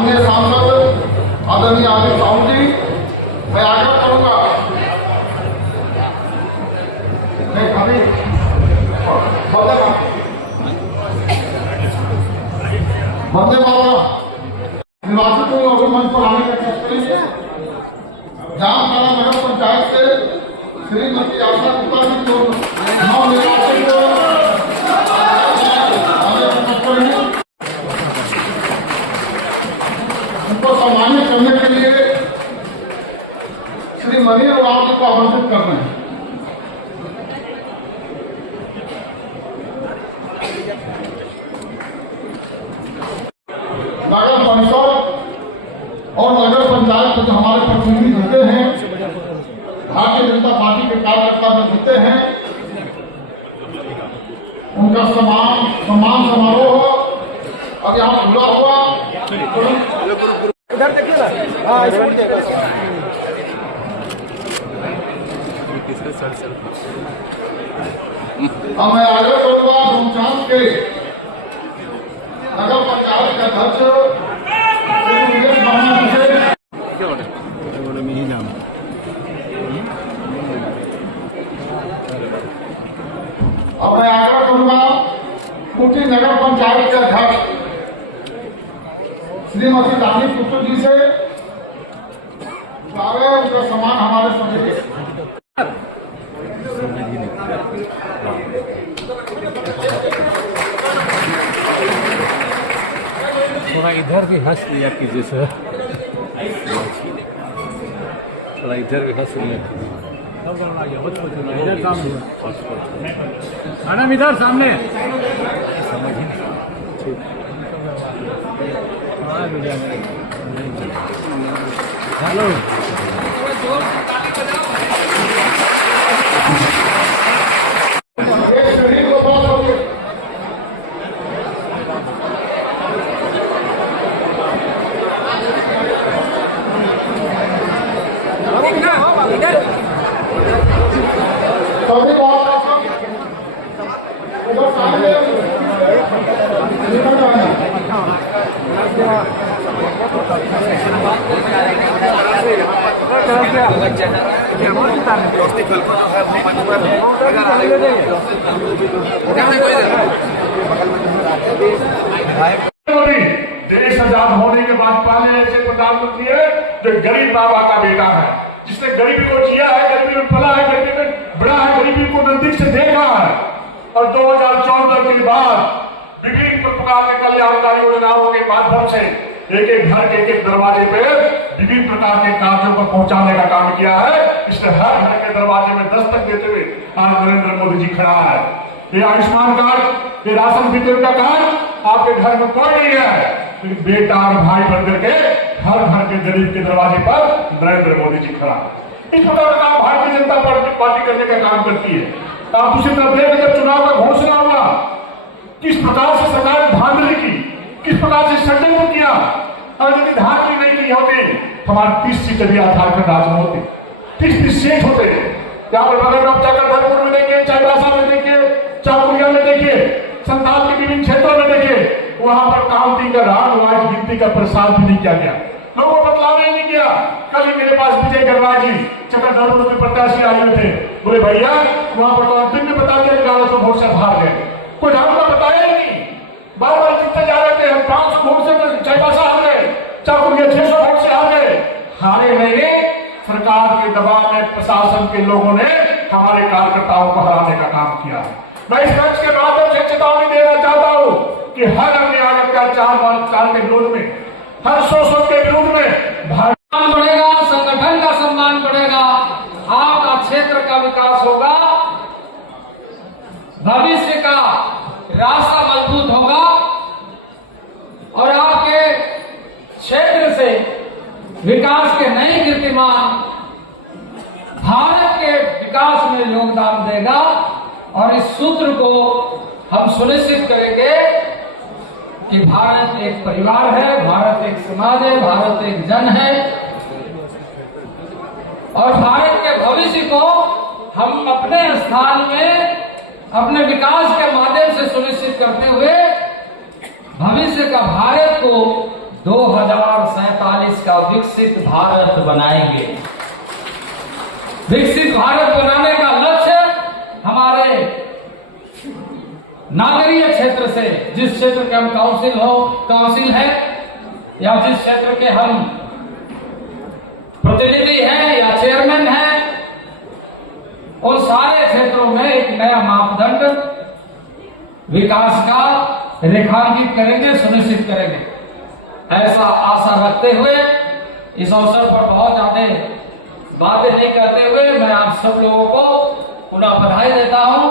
सांसद आदरणीय आदित्य साहू जी, मैं आग्रह करूंगा अभी वंदे मातरम निर्वाचितों और मंच पर आने का प्रयास करेंगे। जामताड़ा नगर पंचायत से श्रीमती आशा गुप्ता जी को नवनिर्वाचित उनको सम्मानित करने के लिए श्री मनीर राव जी को आमंत्रित कर रहे हैं। नगर परिषद और नगर पंचायत में जो हमारे प्रतिनिधि रहते हैं, भारतीय जनता पार्टी के कार्यकर्ता जो जीते हैं, उनका सम्मान समारोह अब यहाँ खुला हुआ। इधर देखिए ना, अब मैं आगे करूंगा धूमचांद के नगर पंचायत के अध्यक्ष अब मैं आग्रह करूंगा कुटी नगर पंचायत के अध्यक्ष श्रीमती रानी पुत्र जी से उनका सम्मान हमारे सभी थोड़ा इधर भी हंस लिया कीजिए सर, थोड़ा इधर भी हंस लिया इधर सामने मैडम, इधर सामने समझ ही हेलो देश आजाद होने के बाद पहले ऐसे प्रधानमंत्री है जो गरीब बाबा का बेटा है, जिसने गरीबी को जिया है, गरीबी में पला है, गरीबी में बड़ा है, गरीबी को नजदीक से देखा है। और 2014 के बाद विभिन्न प्रकार के कल्याणकारी योजनाओं के माध्यम से एक एक घर के एक दरवाजे पे विभिन्न प्रकार के कार्यों को पहुंचाने का काम किया है। इसलिए हर घर के दरवाजे में दस्तक देते हुए आज नरेंद्र मोदी जी खड़ा है। ये आयुष्मान कार्ड, ये राशन वितरण का कार्ड आपके घर में कोई नहीं है, लेकिन बेटा और भाई बनकर के हर घर के गरीब के दरवाजे पर नरेंद्र मोदी जी खड़ा है। इस प्रकार का काम भारतीय जनता पार्टी करने का काम करती है। आप दूसरी तरफ देखें, जब चुनाव का घोषणा हुआ, किस प्रकार से सरकार ने धांधली की, किस प्रकार से षड्यंत्र किया। अगर यदि धांधली नहीं की होती, हमारे 30 सीटें भी झारखंड राज्य में होती, 30 सीट होते। यहाँ पर बगल में चक्रधरपुर में देखिए, चाईबासा में देखिए, चाकुलिया में देखिए, संताल के विभिन्न क्षेत्रों में देखिए, वहां पर काउंटिंग का राउंड वाइज गिनती का प्रसाद भी नहीं किया गया, लोगों को बतलाव नहीं किया। कल ही मेरे पास विजय गरवाल जी चक्रधरपुर में प्रत्याशी आए हुए थे, बोले भैया वहां पर तो अंतिम में बता दिया कि 400 वोट से हार गए, कोई राउंड का बताया ही नहीं। बार बार जीतते जा रहे थे, हम 500 वोट से चाईबासा हार गए, चाकुलिया 600 वोट से हार गए। हारे नहीं, सरकार के दबाव में प्रशासन के लोगों ने हमारे कार्यकर्ताओं को हराने का काम किया। मैं इस मंच के माध्यम से चेतावनी देना चाहता हूं कि हर अन्याय अत्याचार के विरोध में, हर शोषण के विरोध में सम्मान बढ़ेगा, संगठन का सम्मान बढ़ेगा, आपका क्षेत्र का विकास होगा, भविष्य का रास्ता मजबूत होगा और आपके क्षेत्र से विकास के नए कीर्तिमान भारत के विकास में योगदान देगा। और इस सूत्र को हम सुनिश्चित करेंगे कि भारत एक परिवार है, भारत एक समाज है, भारत एक जन है और भारत के भविष्य को हम अपने स्थान में अपने विकास के माध्यम से सुनिश्चित करते हुए भविष्य का भारत को 2047 का विकसित भारत बनाएंगे। विकसित भारत बनाने का लक्ष्य हमारे नागरीय क्षेत्र से, जिस क्षेत्र के हम काउंसिल है या जिस क्षेत्र के हम प्रतिनिधि हैं या चेयरमैन हैं, उन सारे क्षेत्रों में एक नया मापदंड विकास का रेखांकित करेंगे, सुनिश्चित करेंगे। ऐसा आशा रखते हुए इस अवसर पर बहुत ज्यादा बातें नहीं करते हुए मैं आप सब लोगों को पुनः बधाई देता हूं,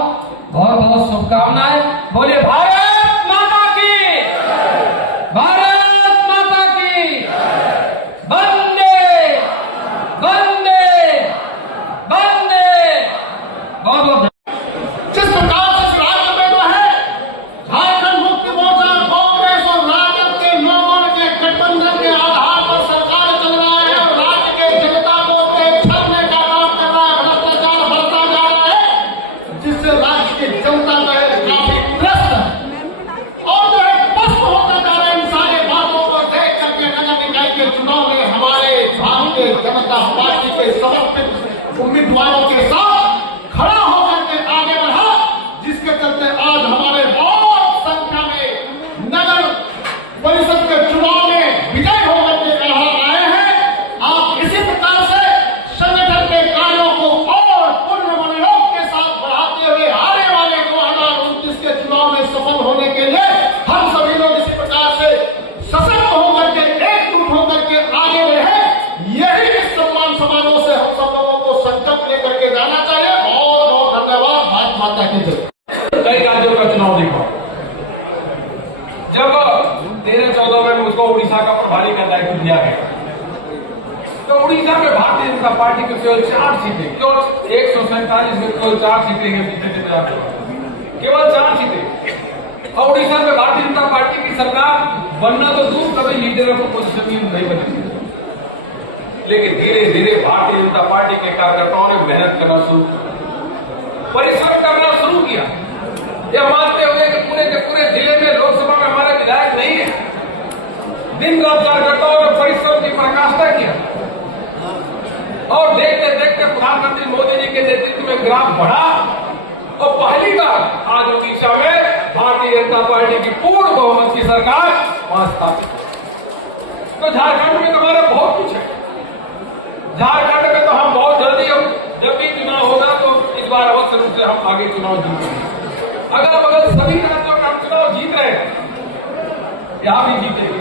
बहुत बहुत शुभकामनाएं। बोलिए भारत माता की, भारत माता की, वंदे वंदे वंदे। बहुत बहुत जिस प्रकार से इस राज्य में जो है झारखंड मुक्ति मोर्चा, कांग्रेस और राजद के लोगों के गठबंधन के आधार पर सरकार चल रहा है और राज्य के जनता को छलने का काम कर रहा है, भ्रष्टाचार बढ़ता जा रहा है, जिससे राज्य की जनता जो है काफी त्रस्त है और जो है पस्त होता जा रहा है। इन सारे बातों को देख करके नगर निकाय के चुनाव में हमारे भारतीय जनता पार्टी के समर्पित उम्मीदवारों के साथ खड़ा होकर के आगे बढ़ा, जिसके चलते आज हमारे बहुत संख्या में नगर परिषद के चुनाव में विजय होकर के यहाँ आए हैं। आप इसी प्रकार से संगठन के कार्यों को और पूर्ण मनोयोग के साथ बढ़ाते हुए आने वाले 2029 के चुनाव में सफल होने के लिए हम सभी लोग इसी प्रकार से सशक्त होकर के, एकजुट होकर के आगे बढ़े। यही इस सम्मान समारोह से हम सब लोगों को संकल्प लेकर के जाना चाहिए। बहुत बहुत धन्यवाद। भारत माता की जय। कई राज्यों का चुनाव देखा, जब 13-14 में मुझको उड़ीसा का प्रभारी का दायित्व दिया गया, तो उड़ीसा में भारतीय जनता पार्टी की केवल 4 सीटें, केवल 147 में केवल 4 सीटें हैं, केवल 4 सीटें। और उड़ीसा में भारतीय जनता पार्टी की सरकार बनना तो दूर, कभी लीडरों को पोजीशन नहीं बनी। लेकिन धीरे धीरे भारतीय जनता पार्टी के कार्यकर्ताओं ने मेहनत करना शुरू किया, परिश्रम करना शुरू किया, यह मानते हुए कि पूरे के पूरे जिले में लोकसभा में हमारे विधायक नहीं है। दिन रात कार्यकर्ताओं ने परिश्रम की पराकाष्ठा किया और देखते देखते प्रधानमंत्री मोदी जी के नेतृत्व में ग्राफ बढ़ा और पहली बार आज उड़ीसा में भारतीय जनता पार्टी की पूर्ण बहुमत की सरकार वहां स्थापित। तो झारखंड में तो हमारा बहुत कुछ है। झारखंड में तो हम बहुत जल्दी, जब भी चुनाव होगा तो इस बार अवश्य रूप से हम आगे चुनाव जीतेंगे। अगल बगल सभी राज्यों में हम चुनाव जीत रहे हैं, यहां भी जीतेंगे।